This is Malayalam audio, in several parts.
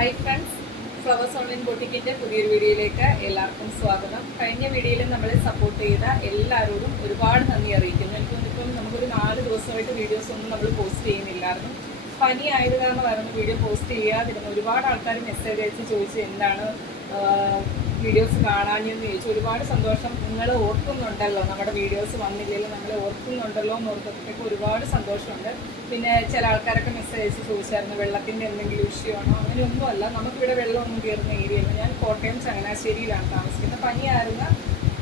ഹായ് ഫ്രണ്ട്സ്, ഫ്ലവേഴ്സ് ഓൺലൈൻ ബൊട്ടിക്കിൻ്റെ പുതിയൊരു വീഡിയോയിലേക്ക് എല്ലാവർക്കും സ്വാഗതം. കഴിഞ്ഞ വീഡിയോയിൽ നമ്മളെ സപ്പോർട്ട് ചെയ്ത എല്ലാവരോടും ഒരുപാട് നന്ദി അറിയിക്കുന്നു. എനിക്കൊന്നിപ്പം നമുക്കൊരു 4 ദിവസമായിട്ട് വീഡിയോസ് ഒന്നും നമ്മൾ പോസ്റ്റ് ചെയ്യുന്നില്ലായിരുന്നു. പനി ആയത് കാരണമായിരുന്നു വീഡിയോ പോസ്റ്റ് ചെയ്യാതിരുന്നു. ഒരുപാട് ആൾക്കാർ മെസ്സേജ് അയച്ച് ചോദിച്ചു എന്താണ് വീഡിയോസ് കാണാനെന്ന് ചോദിച്ചു. ഒരുപാട് സന്തോഷം. നിങ്ങൾ ഓർക്കുന്നുണ്ടല്ലോ, നമ്മുടെ വീഡിയോസ് വന്നില്ലെങ്കിൽ നമ്മളെ ഓർക്കുന്നുണ്ടല്ലോ എന്ന് ഓർത്തപ്പോഴത്തേക്ക് ഒരുപാട് സന്തോഷമുണ്ട്. പിന്നെ ചില ആൾക്കാരൊക്കെ മെസ്സേജ് അയച്ച് ചോദിച്ചായിരുന്നു വെള്ളത്തിൻ്റെ എന്തെങ്കിലും ഇഷ്യൂ അങ്ങനെയൊന്നുമല്ല. നമുക്കിവിടെ വെള്ളമൊന്നും കയറുന്ന ഏരിയയില്ല. ഞാൻ കോട്ടയം ചങ്ങനാശ്ശേരിയിലാണ് താമസിക്കുന്നത്. പനിയായിരുന്ന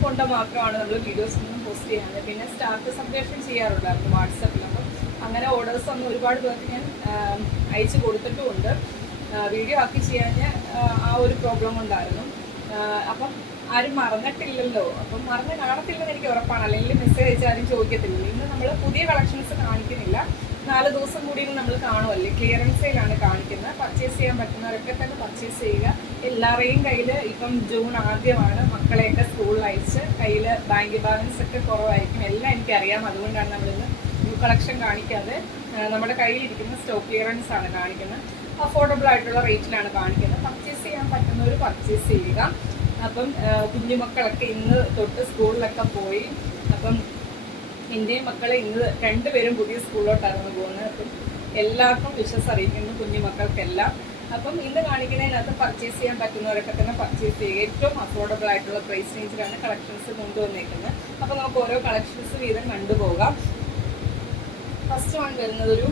കൊണ്ട് മാത്രമാണ് നമ്മൾ വീഡിയോസ് ഒന്നും പോസ്റ്റ് ചെയ്യാറ്. പിന്നെ സ്റ്റാറ്റസ് അപ്ഡേഷൻ ചെയ്യാറുണ്ടായിരുന്നു വാട്സപ്പിൽ. അപ്പം അങ്ങനെ ഓർഡേഴ്സ് ഒന്നും ഒരുപാട് പേർക്ക് ഞാൻ അയച്ചു കൊടുത്തിട്ടുമുണ്ട്. വീഡിയോ ആക്കി ചെയ്യാൻ ആ ഒരു പ്രോബ്ലം ഉണ്ടായിരുന്നു. അപ്പം ആരും മറന്നിട്ടില്ലല്ലോ, അപ്പം മറന്ന് കാണത്തില്ലെന്ന് എനിക്ക് ഉറപ്പാണ്. അല്ലെങ്കിൽ മെസ്സേജ് അയച്ചാൽ ആരും ചോദിക്കത്തില്ല. ഇന്ന് നമ്മൾ പുതിയ കളക്ഷൻസ് കാണിക്കുന്നില്ല. 4 ദിവസം കൂടി നമ്മൾ കാണുമല്ലേ, ക്ലിയറൻസ് സെയിലാണ് കാണിക്കുന്നത്. പർച്ചേസ് ചെയ്യാൻ പറ്റുന്നവരൊക്കെ തന്നെ പർച്ചേസ് ചെയ്യുക. എല്ലാവരുടെയും കയ്യിൽ ഇപ്പം ജൂൺ ആദ്യമാണ്. മക്കളെയൊക്കെ സ്കൂളിൽ അയച്ച് കയ്യിൽ ബാങ്ക് ബാലൻസ് ഒക്കെ കുറവായിരിക്കും. എല്ലാം എനിക്കറിയാം. അതുകൊണ്ടാണ് നമ്മളിന്ന് ന്യൂ കളക്ഷൻ കാണിക്കാതെ നമ്മുടെ കയ്യിലിരിക്കുന്ന സ്റ്റോക്ക് ക്ലിയറൻസ് ആണ് കാണിക്കുന്നത്. അഫോർഡബിൾ ആയിട്ടുള്ള റേറ്റിലാണ് കാണിക്കുന്നത്. പർച്ചേസ് ചെയ്യാൻ പറ്റുന്നവർ പർച്ചേസ് ചെയ്യുക. അപ്പം കുഞ്ഞുമക്കളൊക്കെ ഇന്ന് തൊട്ട് സ്കൂളിലൊക്കെ പോയി. അപ്പം എൻ്റെയും മക്കളെ ഇന്ന് 2 പേരും പുതിയ സ്കൂളിലോട്ടായിരുന്നു പോകുന്നത്. അപ്പം എല്ലാവർക്കും വിശ്വസ് അറിയിക്കുന്നു, കുഞ്ഞുമക്കൾക്കെല്ലാം. അപ്പം ഇന്ന് കാണിക്കുന്നതിനകത്ത് പർച്ചേസ് ചെയ്യാൻ പറ്റുന്നവരൊക്കെ തന്നെ പർച്ചേസ് ചെയ്യുക. ഏറ്റവും അഫോർഡബിൾ ആയിട്ടുള്ള പ്രൈസ് റേഞ്ചിലാണ് കളക്ഷൻസ് കൊണ്ടുവന്നേക്കുന്നത്. അപ്പം നമുക്ക് ഓരോ കളക്ഷൻസ് വീതം കണ്ടുപോകാം. ഫസ്റ്റ് വൺ വരുന്നത് ഒരു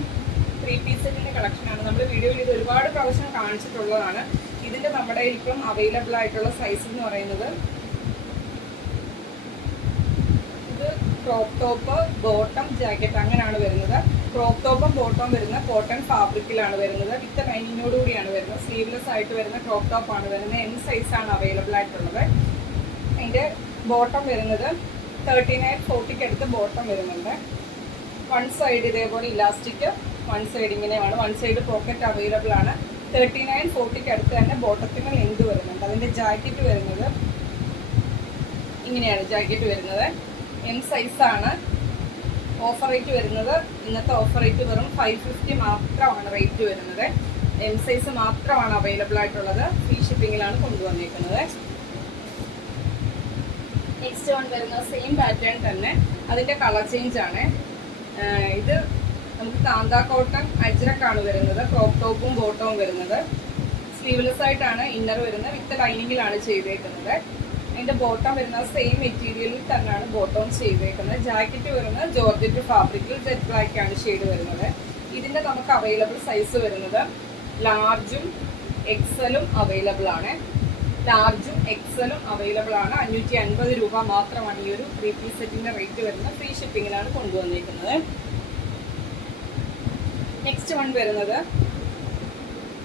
3 പീസ് സെറ്റിൻ്റെ കളക്ഷനാണ്. നമ്മൾ വീഡിയോയിൽ ഇത് ഒരുപാട് പ്രാവശ്യം കാണിച്ചിട്ടുള്ളതാണ്. ഇതിൻ്റെ നമ്മുടെ ഇപ്പം അവൈലബിൾ ആയിട്ടുള്ള സൈസ് എന്ന് പറയുന്നത് ഇത് ക്രോപ്പ് ടോപ്പ്, ബോട്ടം, ജാക്കറ്റ് അങ്ങനെയാണ് വരുന്നത്. ക്രോപ്പ് ടോപ്പും ബോട്ടവും വരുന്ന കോട്ടൺ ഫാബ്രിക്കിലാണ് വരുന്നത്. വിത്ത് ലൈനിങ്ങോട് കൂടിയാണ് വരുന്നത്. സ്ലീവ്ലെസ് ആയിട്ട് വരുന്ന ക്രോപ്പ് ടോപ്പാണ് വരുന്നത്. M സൈസാണ് അവൈലബിൾ ആയിട്ടുള്ളത്. അതിൻ്റെ ബോട്ടം വരുന്നത് 39-40 അടുത്ത് ബോട്ടം വരുന്നുണ്ട്. വൺ സൈഡ് ഇതേപോലെ ഇലാസ്റ്റിക്, വൺ സൈഡ് ഇങ്ങനെയാണ്. വൺ സൈഡ് പോക്കറ്റ് അവൈലബിൾ ആണ്. 39-40 അടുത്ത് തന്നെ ബോട്ടത്തിന് ലെങ്ത് വരുന്നുണ്ട്. അതിൻ്റെ ജാക്കറ്റ് വരുന്നത് ഇങ്ങനെയാണ്. ജാക്കറ്റ് വരുന്നത് M സൈസാണ്. ഓഫർ റേറ്റ് വരുന്നത് ഇന്നത്തെ ഓഫർ റേറ്റ് വെറും 550 മാത്രമാണ് റേറ്റ് വരുന്നത്. M സൈസ് മാത്രമാണ് അവൈലബിൾ ആയിട്ടുള്ളത്. ഫ്രീ ഷിപ്പിങ്ങിലാണ് കൊണ്ടുവന്നിരിക്കുന്നത്. നെക്സ്റ്റ് വൺ വരുന്നത് സെയിം പാറ്റേൺ തന്നെ, അതിൻ്റെ കളർ ചേഞ്ച് ആണ്. ഇത് നമുക്ക് കാന്താ കോട്ടൺ അജ്രക്കാണ് വരുന്നത്. ക്രോപ്പ് ടോപ്പും ബോട്ടവും വരുന്നത്. സ്ലീവ്ലെസ് ആയിട്ടാണ് ഇന്നർ വരുന്നത്. വിത്ത് ലൈനിങ്ങിലാണ് ചെയ്തേക്കുന്നത്. അതിൻ്റെ ബോട്ടം വരുന്നത് സെയിം മെറ്റീരിയലിൽ തന്നെയാണ് ബോട്ടവും ചെയ്തേക്കുന്നത്. ജാക്കറ്റ് വരുന്നത് ജോർജറ്റ് ഫാബ്രിക്കിൽ ജെറ്റ് ബ്ലാക്ക് ആണ് ഷെയ്ഡ് വരുന്നത്. ഇതിൻ്റെ നമുക്ക് അവൈലബിൾ സൈസ് വരുന്നത് ലാർജും എക്സലും അവൈലബിൾ ആണ്. ലാർജും എക്സലും അവൈലബിൾ ആണ്. 550 രൂപ മാത്രമാണ് ഈ ഒരു 3 പീസ് സെറ്റിൻ്റെ റേറ്റ് വരുന്നത്. ഫ്രീ ഷിപ്പിങ്ങിലാണ് കൊണ്ടുവന്നിരിക്കുന്നത്. നെക്സ്റ്റ് വൺ വരുന്നത്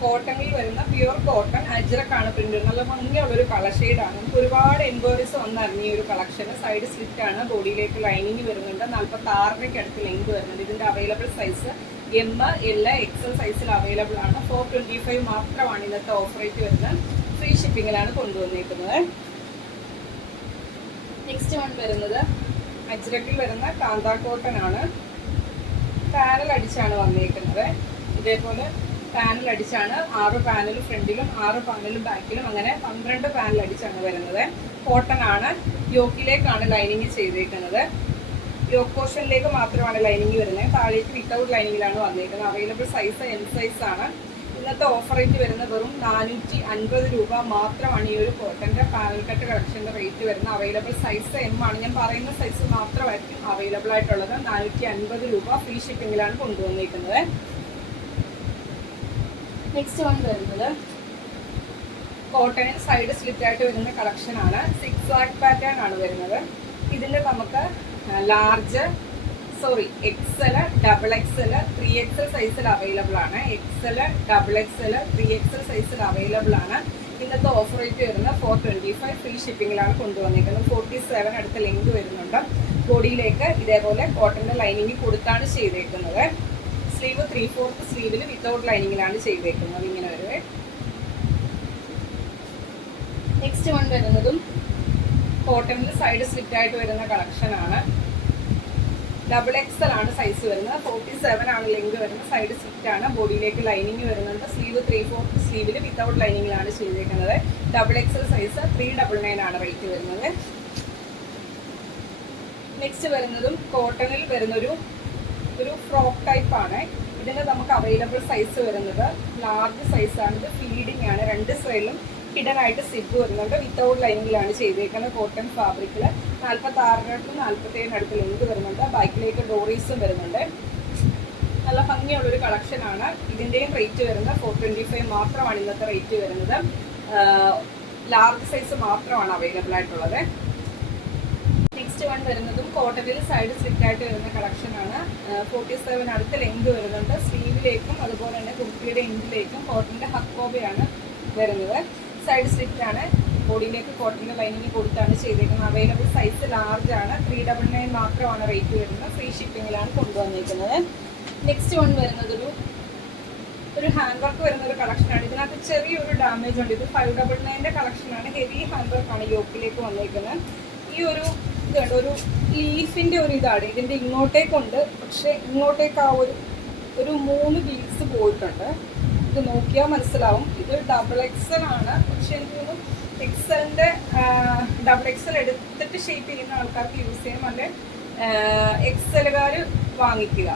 കോട്ടണിൽ വരുന്ന പ്യുവർ കോട്ടൺ അജ്രക്കാണ് പ്രിന്റ്. നല്ല ഭംഗിയുള്ളൊരു കളർ ഷെയ്ഡാണ്. നമുക്ക് ഒരുപാട് എൻക്വയറീസ് വന്നിറങ്ങിയ ഒരു കളക്ഷന്. സൈഡ് സ്ലിറ്റ് ആണ്. ബോഡിയിലേക്ക് ലൈനിങ് വരുന്നുണ്ട്. 46 അടുത്ത് ലെങ്ത് വരുന്നുണ്ട്. ഇതിൻ്റെ available size M, L, XL സൈസിൽ അവൈലബിൾ ആണ്. 425 മാത്രമാണ് ഇന്നത്തെ ഓഫർ റേറ്റ് വരുന്നത്. ഫ്രീ ഷിപ്പിങ്ങിലാണ് കൊണ്ടുവന്നിരിക്കുന്നത്. നെക്സ്റ്റ് വൺ വരുന്നത് അജ്രക്കിൽ വരുന്ന കാന്താ കോട്ടൺ ആണ്. പാനൽ അടിച്ചാണ് വന്നിരിക്കുന്നത്. ഇതേപോലെ പാനൽ അടിച്ചാണ്. 6 പാനൽ ഫ്രണ്ടിലും 6 പാനലും ബാക്കിലും, അങ്ങനെ 12 പാനൽ അടിച്ചാണ് വരുന്നത്. കോട്ടൺ ആണ്. യോക്കിലേക്കാണ് ലൈനിങ് ചെയ്തേക്കുന്നത്. യോക്ക് പോർഷനിലേക്ക് മാത്രമാണ് ലൈനിങ് വരുന്നത്. താഴേക്ക് വിത്തൗട്ട് ലൈനിങ്ങിലാണ് വന്നിരിക്കുന്നത്. അവൈലബിൾ സൈസ് M സൈസാണ്. ഇന്നത്തെ ഓഫർ റേറ്റ് വരുന്നത് വെറും 450 രൂപ മാത്രമാണ് ഈ ഒരു കോട്ടൻ്റെ പാനൽ കട്ട് കളക്ഷൻ്റെ റേറ്റ് വരുന്നത്. അവൈലബിൾ സൈസ് M ആണ്. ഞാൻ പറയുന്ന സൈസ് മാത്രമായിരിക്കും അവൈലബിൾ ആയിട്ടുള്ളത്. 450 രൂപ ഫ്രീ ഷിപ്പിങ്ങിലാണ് കൊണ്ടുവന്നിരിക്കുന്നത്. നെക്സ്റ്റ് വൺ വരുന്നത് കോട്ടണിൽ സൈഡ് സ്ലിറ്റ് ആയിട്ട് വരുന്ന കളക്ഷനാണ്. 6 പാറ്റേൺ ആണ് വരുന്നത്. ഇതിൻ്റെ നമുക്ക് ലാർജ് XL, XXL, 3XL സൈസിൽ അവൈലബിൾ ആണ്. XL, XXL, 3XL സൈസിൽ അവൈലബിൾ ആണ്. ഇന്നത്തെ ഓഫർ റേറ്റ് വരുന്നത് 425. ഫ്രീ ഷിപ്പിങ്ങിലാണ് കൊണ്ടുവന്നിരിക്കുന്നത്. 47 അടുത്ത ലെങ്ത് വരുന്നുണ്ട്. ബോഡിയിലേക്ക് ഇതേപോലെ കോട്ടൻ്റെ ലൈനിങ് കൊടുത്താണ് ചെയ്തേക്കുന്നത്. സ്ലീവ് 3/4 സ്ലീവിൽ വിത്തൗട്ട് ലൈനിങ്ങിലാണ് ചെയ്തേക്കുന്നത്. ഇങ്ങനെ വരുവേ. നെക്സ്റ്റ് വൺ വരുന്നതും കോട്ടണിൽ സൈഡ് സ്ലിറ്റ് ആയിട്ട് വരുന്ന കളക്ഷനാണ്. XXL ആണ് സൈസ് വരുന്നത്. 47 ആണ് ലെങ്ത് വരുന്നത്. സൈഡ് സ്ലിറ്റ് ആണ്. ബോഡിയിലേക്ക് ലൈനിങ് വരുന്നുണ്ട്. സ്ലീവ് 3/4 സ്ലീവിൽ വിത്തൗട്ട് ലൈനിങ്ങിലാണ് ചെയ്തേക്കുന്നത്. XXL സൈസ് 399 ആണ് റേറ്റ് വരുന്നത്. നെക്സ്റ്റ് വരുന്നതും കോട്ടണിൽ വരുന്നൊരു ഫ്രോക്ക് ടൈപ്പ് ആണ്. ഇതിന് നമുക്ക് അവൈലബിൾ സൈസ് വരുന്നത് ലാർജ് സൈസാണ്. ഇത് ഫീഡിങ് ആണ്. രണ്ട് സൈഡിലും ഹിഡൻ ആയിട്ട് സിബ് വരുന്നുണ്ട്. വിത്തൗട്ട് ലൈനിങ്ങിലാണ് ചെയ്തേക്കുന്നത്. കോട്ടൺ ഫാബ്രിക്കിൽ 46 to 47 അടുത്ത് ലെങ്ത് വരുന്നുണ്ട്. ബാക്കിലേക്ക് ഡോറീസും വരുന്നുണ്ട്. നല്ല ഭംഗിയുള്ളൊരു കളക്ഷനാണ്. ഇതിൻ്റെയും റേറ്റ് വരുന്നത് 425 മാത്രമാണ് ഇന്നത്തെ റേറ്റ് വരുന്നത്. ലാർജ് സൈസ് മാത്രമാണ് അവൈലബിൾ ആയിട്ടുള്ളത്. നെക്സ്റ്റ് വൺ വരുന്നതും കോട്ടണിൽ സൈഡ് സ്ലിറ്റ് ആയിട്ട് വരുന്ന കളക്ഷനാണ്. 47 അടുത്ത് ലെങ്ത് വരുന്നുണ്ട്. സ്ലീവിലേക്കും അതുപോലെ തന്നെ കുർത്തിയുടെ എൻഡിലേക്കും കോട്ടണിൻ്റെ ഹക്കോബയാണ് വരുന്നത്. സൈഡ് സ്ലിറ്റ് ആണ്. ബോഡിയിലേക്ക് കോട്ടണിൻ്റെ ലൈനിങ് കൊടുത്താണ് ചെയ്തേക്കുന്നത്. അവൈലബിൾ സൈസ് ലാർജ് ആണ്. 399 മാത്രമാണ് റേറ്റ് വരുന്നത്. ഫ്രീ ഷിപ്പിങ്ങിലാണ് കൊണ്ടുവന്നിരിക്കുന്നത്. നെക്സ്റ്റ് വൺ വരുന്നത് ഒരു ഹാൻഡ് വർക്ക് വരുന്ന ഒരു കളക്ഷനാണ്. ഇതിനകത്ത് ചെറിയൊരു ഡാമേജ് ഉണ്ട്. ഇത് 599 കളക്ഷനാണ്. ഹെവി ഹാൻഡ് വർക്കാണ് യോക്കിലേക്ക് വന്നിരിക്കുന്നത്. ഈ ഒരു ഇതുണ്ട്, ഒരു ലീഫിൻ്റെ ഒരു ഇതാണ്. ഇതിൻ്റെ ഇങ്ങോട്ടേക്കുണ്ട്, പക്ഷേ ഇങ്ങോട്ടേക്ക് ആ ഒരു 3 ബീഡ്സ് പോയിട്ടുണ്ട്. ഇത് നോക്കിയാൽ മനസ്സിലാവും. ഇത് XXL ആണ്. പക്ഷെ എനിക്ക് തോന്നുന്നു XLൻ്റെ XXL എടുത്തിട്ട് ഷേപ്പ് ചെയ്യുന്ന ആൾക്കാർക്ക് യൂസ് ചെയ്യാം. അല്ലെ XLകാർ വാങ്ങിക്കുക.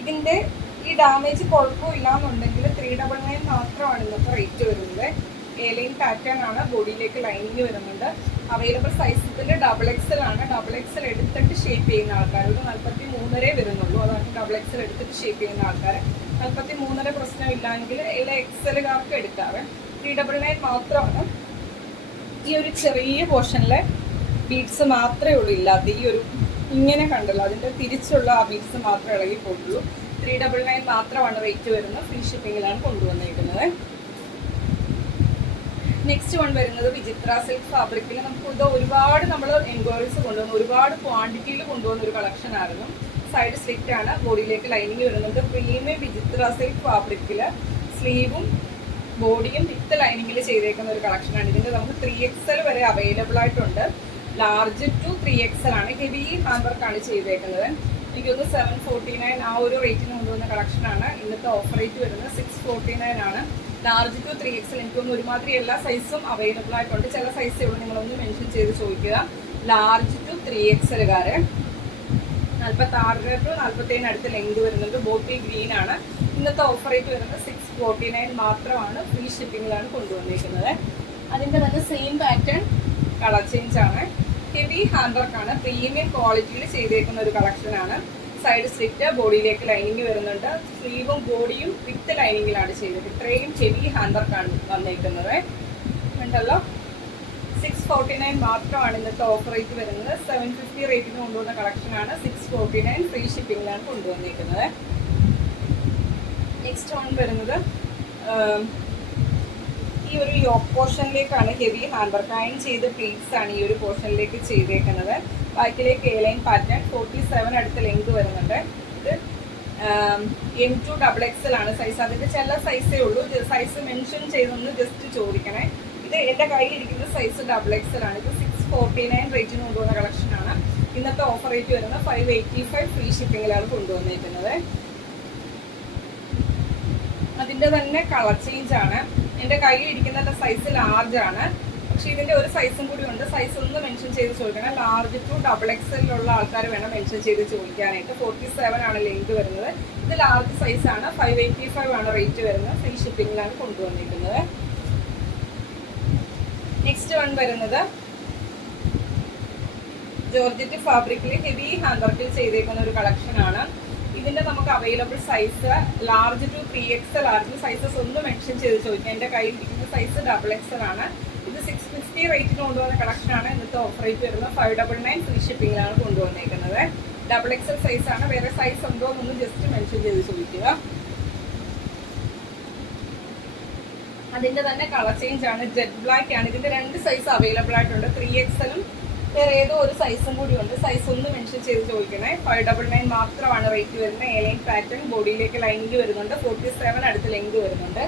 ഇതിൻ്റെ ഈ ഡാമേജ് കുഴപ്പമില്ല എന്നുണ്ടെങ്കിൽ 399 മാത്രമാണ് ഇന്നത്തെ റേറ്റ് വരുന്നത്. എലൈൻ പാറ്റേൺ ആണ്. ബോഡിയിലേക്ക് ലൈനിങ് വരുന്നുണ്ട്. അവൈലബിൾ സൈസ് ഇതിൻ്റെ XXL ആണ്. XXL എടുത്തിട്ട് ഷേപ്പ് ചെയ്യുന്ന ആൾക്കാർ ഒരു 43 വരുന്നുള്ളൂ. അതാണ് XXL എടുത്തിട്ട് ഷേപ്പ് ചെയ്യുന്ന ആൾക്കാർ. 43 പ്രശ്നമില്ലെങ്കിൽ XLകാർക്ക് എടുക്കാറ്. 399 മാത്രമാണ്. ഈ ഒരു ചെറിയ പോർഷനിലെ ബീഡ്സ് മാത്രമേ ഉള്ളൂ ഇല്ലാത്ത. ഈ ഒരു ഇങ്ങനെ കണ്ടല്ലോ, അതിൻ്റെ തിരിച്ചുള്ള ആ ബീഡ്സ് മാത്രമേ ഇളകി പോയിട്ടുള്ളൂ. 399 മാത്രമാണ് റേറ്റ് വരുന്നത്. ഫ്രീ ഷിപ്പിങ്ങിലാണ് കൊണ്ടുവന്നിരിക്കുന്നത്. നെക്സ്റ്റ് വൺ വരുന്നത് വിചിത്ര സിൽക്ക് ഫാബ്രിക്കിൽ നമുക്ക് ഇത് ഒരുപാട് നമ്മൾ എൻക്വയറീസ് കൊണ്ടുവന്നു, ഒരുപാട് ക്വാണ്ടിറ്റിയിൽ കൊണ്ടുവന്ന ഒരു കളക്ഷൻ ആയിരുന്നു. സൈഡ് സ്ലിറ്റ് ആണ്. ബോഡിയിലേക്ക് ലൈനിങ് വരുന്നുണ്ട്. പ്രീമിയം വിചിത്ര സിൽക്ക് ഫാബ്രിക്കിൽ സ്ലീവും ബോഡിയും വിത്ത് ലൈനിങ്ങിൽ ചെയ്തേക്കുന്ന ഒരു കളക്ഷനാണ്. ഇതിൻ്റെ നമുക്ക് 3XL വരെ അവൈലബിൾ ആയിട്ടുണ്ട്. ലാർജ് ടു 3XL ആണ്. ഹെവി ഹാൻഡ് വർക്കാണ് ചെയ്തേക്കുന്നത്. എനിക്കൊന്ന് 749 ആ ഒരു റേറ്റിന് കൊണ്ടുവന്ന കളക്ഷനാണ്. ഇന്നത്തെ ഓഫർ റേറ്റ് വരുന്നത് 649 ആണ്. ലാർജ് ടു 3XL എനിക്കൊന്ന് ഒരുമാതിരി എല്ലാ സൈസും അവൈലബിൾ ആയിട്ടുണ്ട്. ചില സൈസേ ഉള്ളൂ, നിങ്ങളൊന്ന് മെൻഷൻ ചെയ്ത് ചോദിക്കുക. ലാർജ് ടു 3XLകാർ 46 to 47 അടുത്ത് ലെങ്ത് വരുന്നുണ്ട്. ബോട്ടി ഗ്രീൻ ആണ്. ഇന്നത്തെ ഓഫർ റേറ്റ് വരുന്നത് 649 മാത്രമാണ്. ഫ്രീ ഷിപ്പിങ്ങിലാണ് കൊണ്ടുവന്നിരിക്കുന്നത്. അതിൻ്റെ തന്നെ സെയിം പാറ്റേൺ കളർ ചേഞ്ച് ആണ്. ഹെവി ഹാൻഡ് വർക്കാണ്. പ്രീമിയം ക്വാളിറ്റിയിൽ ചെയ്തേക്കുന്ന ഒരു കളക്ഷനാണ്. സൈഡ് സ്ലിറ്റ്, ബോഡിയിലേക്ക് ലൈനിങ് വരുന്നുണ്ട്. സ്ലീവും ബോഡിയും വിത്ത് ലൈനിങ്ങിലാണ് ചെയ്തത്. ഇത്രയും ഹെവി ഹാൻഡ് വർക്കാണ് വന്നേക്കുന്നത്. ഉണ്ടല്ലോ 649 മാത്രമാണ് ഇന്നത്തെ ഓഫർ റേറ്റ് വരുന്നത്. 750 റേറ്റിന് കൊണ്ടുവന്ന കളക്ഷനാണ്. 649 ഫ്രീ ഷിപ്പിങ്ങിലാണ് കൊണ്ടുവന്നിരിക്കുന്നത്. നെക്സ്റ്റ് വൺ വരുന്നത് ഈ ഒരു യോക്ക് പോർഷനിലേക്കാണ് ഹെവി ഹാൻഡ് വർക്ക്. അയൺ ചെയ്ത് പ്ലീറ്റ്സ് ആണ് ഈ ഒരു പോർഷനിലേക്ക് ചെയ്തേക്കുന്നത്. ബാക്കിലേക്ക് എലൈൻ പാറ്റേൺ 47 അടുത്ത് ലെങ്ത് വരുന്നുണ്ട്. ഇത് M2 XXL ആണ് സൈസ്. അതിൻ്റെ ചില സൈസേ ഉള്ളൂ. സൈസ് മെൻഷൻ ചെയ്തൊന്ന് ജസ്റ്റ് ചോദിക്കണേ. ഇത് എൻ്റെ കയ്യിലിരിക്കുന്ന സൈസ് XXL ആണ്. ഇത് 649 റേറ്റിന് കൊണ്ടുവന്ന കളക്ഷനാണ്. ഇന്നത്തെ ഓഫർ റേറ്റ് വരുന്നത് 585 ഫ്രീ ഷിപ്പിങ്ങിലാണ് കൊണ്ടുവന്നിരിക്കുന്നത്. അതിൻ്റെ തന്നെ കളർ ചേഞ്ച് ആണ്. എൻ്റെ കയ്യിലിരിക്കുന്ന സൈസ് ലാർജ് ആണ്. പക്ഷേ ഇതിൻ്റെ ഒരു സൈസും കൂടി ഉണ്ട്. സൈസ് ഒന്ന് മെൻഷൻ ചെയ്ത് ചോദിക്കണം. ലാർജ് ടു XXL ഉള്ള ആൾക്കാർ വേണം മെൻഷൻ ചെയ്ത് ചോദിക്കാനായിട്ട്. 47 ആണ് ലെങ്ത് വരുന്നത്. ഇത് ലാർജ് സൈസാണ്. 585 ആണ് റേറ്റ് വരുന്നത്. ഫ്രീ ഷിപ്പിങ്ങിലാണ് കൊണ്ടുവന്നിരിക്കുന്നത്. നെക്സ്റ്റ് വൺ വരുന്നത് ജോർജറ്റ് ഫാബ്രിക്കിൽ ഹെവി ഹാൻഡ് വർക്കിൽ ചെയ്തേക്കുന്ന ഒരു കളക്ഷനാണ്. ഇതിൻ്റെ നമുക്ക് available size large to 3XL. Large sizes ഒന്ന് മെൻഷൻ ചെയ്ത് ചോദിക്കാം. എൻ്റെ കയ്യിൽ ഇരിക്കുന്ന സൈസ് XXL ആണ്. ഇത് 650 റേറ്റിന് കൊണ്ടുവന്ന കളക്ഷനാണ്. ഇന്നത്തെ ഓഫർ റേറ്റ് വരുന്നത് 599 ഫ്രീ ഷിപ്പിങ്ങിലാണ് കൊണ്ടുവന്നിരിക്കുന്നത്. XXL സൈസാണ്. വേറെ സൈസ് ഉണ്ടോ എന്നൊന്ന് ജസ്റ്റ് മെൻഷൻ ചെയ്ത് ചോദിക്കുക. അതിൻ്റെ തന്നെ കളർ ചേഞ്ച് ആണ്. ജെറ്റ് ബ്ലാക്ക് ആണ്. ഇതിൻ്റെ 2 സൈസ് അവൈലബിൾ ആയിട്ടുണ്ട്. 3XLും വേറെ ഏതോ ഒരു സൈസും കൂടി ഉണ്ട്. സൈസ് ഒന്ന് മെൻഷൻ ചെയ്ത് ചോദിക്കണേ. 599 മാത്രമാണ് റേറ്റ് വരുന്നത്. എലൈൻ പാറ്റേൺ, ബോഡിയിലേക്ക് ലൈനിങ് വരുന്നുണ്ട്. 47 അടുത്ത് ലെങ്ത് വരുന്നുണ്ട്.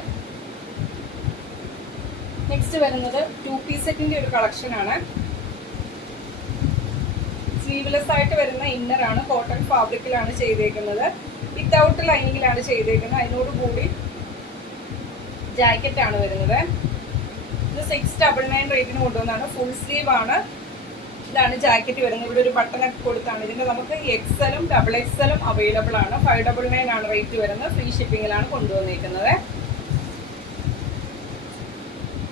നെക്സ്റ്റ് വരുന്നത് 2 പീസ് സെറ്റിൻ്റെ ഒരു കളക്ഷനാണ്. സ്ലീവ്ലെസ് ആയിട്ട് വരുന്ന ഇന്നർ ആണ്, കോട്ടൺ ഫാബ്രിക്കിലാണ് ചെയ്തേക്കുന്നത്, വിത്തൗട്ട് ലൈനിങ്ങിലാണ് ചെയ്തേക്കുന്നത്. അതിനോടുകൂടി ജാക്കറ്റ് ആണ് വരുന്നത്. ഇത് 699 റേറ്റിന് കൊണ്ടുവന്നാണ്. ഫുൾ സ്ലീവ് ആണ്. ഇതാണ് ജാക്കറ്റ് വരുന്നത്. ഇവിടെ ഒരു ബട്ടൺ ഒക്കെ കൊടുത്താണ്. ഇതിന്റെ നമുക്ക് XL-ഉം XXL-ഉം അവൈലബിൾ ആണ്. 599 ആണ് റേറ്റ് വരുന്നത്. ഫ്രീ ഷിപ്പിംഗിലാണ് കൊണ്ടുവന്നിരിക്കുന്നത്.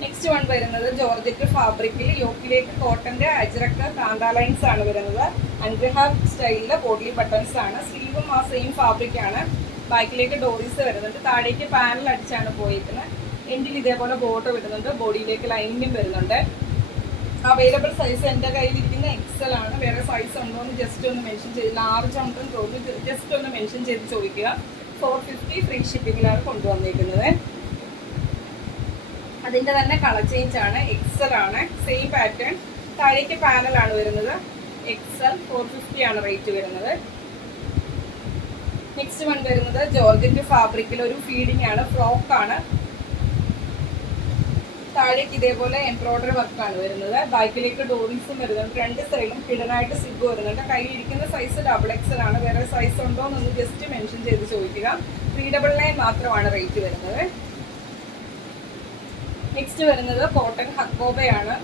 നെക്സ്റ്റ് വൺ വരുന്നത് ജോർജറ്റ് ഫാബ്രിക്കിൽ യോക്കിലേക്ക് കോട്ടന്റെ അജ്രക്ക് കാന്ത ലൈൻസ് ആണ് വരുന്നത്. അനുഗ്രഹ സ്റ്റൈലിലെ ബോഡി ബട്ടൺസ് ആണ്. സ്ലീവും ആ സെയിം ഫാബ്രിക് ആണ്. ബാക്കിലേക്ക് ഡോറീസ് വരുന്നുണ്ട്. താഴേക്ക് പാനൽ അടിച്ചാണ് പോയിരിക്കുന്നത്. എൻഡിൽ ഇതേപോലെ ബോർഡർ വരുന്നുണ്ട്. ബോഡിയിലേക്ക് ലൈനിങ്ങും വരുന്നുണ്ട്. അവൈലബിൾ സൈസ് എൻ്റെ കയ്യിലിരിക്കുന്ന XL ആണ്. വേറെ സൈസ് ഉണ്ടോ എന്ന് ജസ്റ്റ് ഒന്ന് മെൻഷൻ ചെയ്ത്, ലാർജ് ഉണ്ടെന്ന് തോന്നുന്നു, ജസ്റ്റ് ഒന്ന് മെൻഷൻ ചെയ്ത് ചോദിക്കുക. 450 ഫ്രീ ഷിപ്പിങ്ങിലാണ് കൊണ്ടുവന്നിരിക്കുന്നത്. അതിൻ്റെ തന്നെ കളർ ചേഞ്ച് ആണ്. XL ആണ്. Same pattern. താഴേക്ക് പാനലാണ് വരുന്നത്. XL 450 ആണ് റേറ്റ് വരുന്നത്. നെക്സ്റ്റ് വൺ വരുന്നത് ജോർജറ്റ് ഫാബ്രിക്കിൽ ഒരു ഫീഡിംഗ് ആണ്. ഫ്രോക്ക് ആണ്. താഴേക്ക് ഇതേപോലെ എംബ്രോയിഡറി വർക്കാണ് വരുന്നത്. ബാക്കിലേക്ക് ഡോറീസും വരുന്നുണ്ട്. രണ്ട് സൈഡിലും ഹിഡനായിട്ട് സിബ് വരുന്നുണ്ട്. കയ്യിലിരിക്കുന്ന സൈസ് XXL ആണ്. വേറെ സൈസ് ഉണ്ടോ എന്നൊന്ന് ജസ്റ്റ് മെൻഷൻ ചെയ്ത് ചോദിക്കുക. 399 മാത്രമാണ് റേറ്റ് വരുന്നത്. നെക്സ്റ്റ് വരുന്നത് കോട്ടൺ ഹക്കോബയാണ്.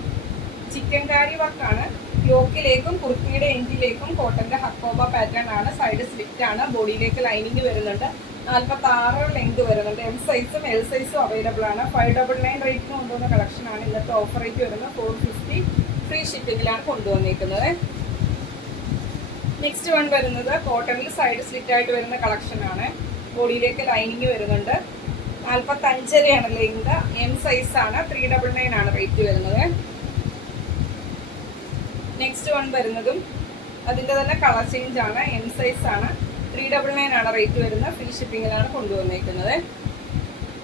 ചിക്കൻ കാരി വർക്കാണ്. യോക്കിലേക്കും കുർത്തിയുടെ എൻഡിലേക്കും കോട്ടന്റെ ഹക്കോബ പാറ്റേൺ ആണ്. സൈഡ് സ്ലിറ്റ് ആണ്. ബോഡിയിലേക്ക് ലൈനിങ് വരുന്നുണ്ട്. 46 ലെങ്ത് വരുന്നുണ്ട്. M സൈസും L സൈസും അവൈലബിൾ ആണ്. 599 റേറ്റിന് കൊണ്ടുവന്ന കളക്ഷൻ ആണ്. ഇന്നത്തെ ഓഫർ റേറ്റ് വരുന്നത് 450 ഫ്രീ ഷിപ്പിംഗിലാണ് കൊണ്ടുവന്നിരിക്കുന്നത്. നെക്സ്റ്റ് വൺ വരുന്നത് കോട്ടണിൽ സൈഡ് സ്ലിറ്റ് ആയിട്ട് വരുന്ന കളക്ഷൻ ആണ്. ബോഡിയിലേക്ക് ലൈനിങ് വരുന്നുണ്ട്. 45 ലെങ്ത്. M സൈസ് ആണ്. 399 ആണ് റേറ്റ് വരുന്നത്. നെക്സ്റ്റ് വൺ വരുന്നതും അതിൻ്റെ തന്നെ കളർ ചേഞ്ച് ആണ്. M സൈസ് ആണ്. 399 ആണ് റേറ്റ് വരുന്നത്. ഫ്രീ ഷിപ്പിങ്ങിലാണ് കൊണ്ടുവന്നേക്കുന്നത്.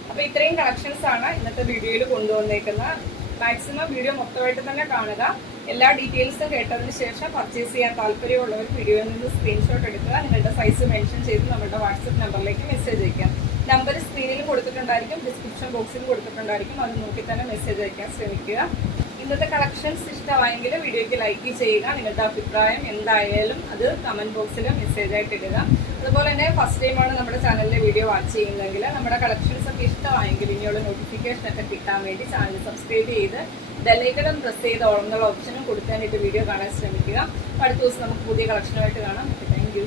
അപ്പോൾ ഇത്രയും കളക്ഷൻസ് ആണ് ഇന്നത്തെ വീഡിയോയിൽ കൊണ്ടുവന്നേക്കുന്നത്. മാക്സിമം വീഡിയോ മൊത്തമായിട്ട് തന്നെ കാണുക. എല്ലാ ഡീറ്റെയിൽസും കേട്ടതിന് ശേഷം പർച്ചേസ് ചെയ്യാൻ താല്പര്യമുള്ളവർ വീഡിയോയിൽ നിന്ന് സ്ക്രീൻഷോട്ട് എടുക്കുക. നിങ്ങളുടെ സൈസ് മെൻഷൻ ചെയ്ത് നമ്മുടെ വാട്സപ്പ് നമ്പറിലേക്ക് മെസ്സേജ് അയക്കാം. നമ്പർ സ്ക്രീനിൽ കൊടുത്തിട്ടുണ്ടായിരിക്കും, ഡിസ്ക്രിപ്ഷൻ ബോക്സിൽ കൊടുത്തിട്ടുണ്ടായിരിക്കും. അത് നോക്കി തന്നെ മെസ്സേജ് അയക്കാൻ ശ്രമിക്കുക. ഇന്നത്തെ കളക്ഷൻസ് ഇഷ്ടമായെങ്കിൽ വീഡിയോയ്ക്ക് ലൈക്ക് ചെയ്യുക. നിങ്ങളുടെ അഭിപ്രായം എന്തായാലും അത് കമൻറ്റ് ബോക്സിൽ മെസ്സേജ് ആയിട്ട് ഇടുക. അതുപോലെ തന്നെ ഫസ്റ്റ് ടൈമാണ് നമ്മുടെ ചാനലിലെ വീഡിയോ വാച്ച് ചെയ്യുന്നതെങ്കിൽ നമ്മുടെ കളക്ഷൻസ് ഒക്കെ ഇഷ്ടമായെങ്കിൽ ഇനിയുള്ള നോട്ടിഫിക്കേഷൻ ഒക്കെ കിട്ടാൻ വേണ്ടി ചാനൽ സബ്സ്ക്രൈബ് ചെയ്ത് ബെല്ലൈക്കൺ പ്രസ് ചെയ്ത് ഓൾന്നുള്ള ഓപ്ഷനും കൊടുക്കാനായിട്ട് വീഡിയോ കാണാൻ ശ്രമിക്കുക. അടുത്ത ദിവസം നമുക്ക് പുതിയ കളക്ഷനുമായിട്ട് കാണാം. Thank you.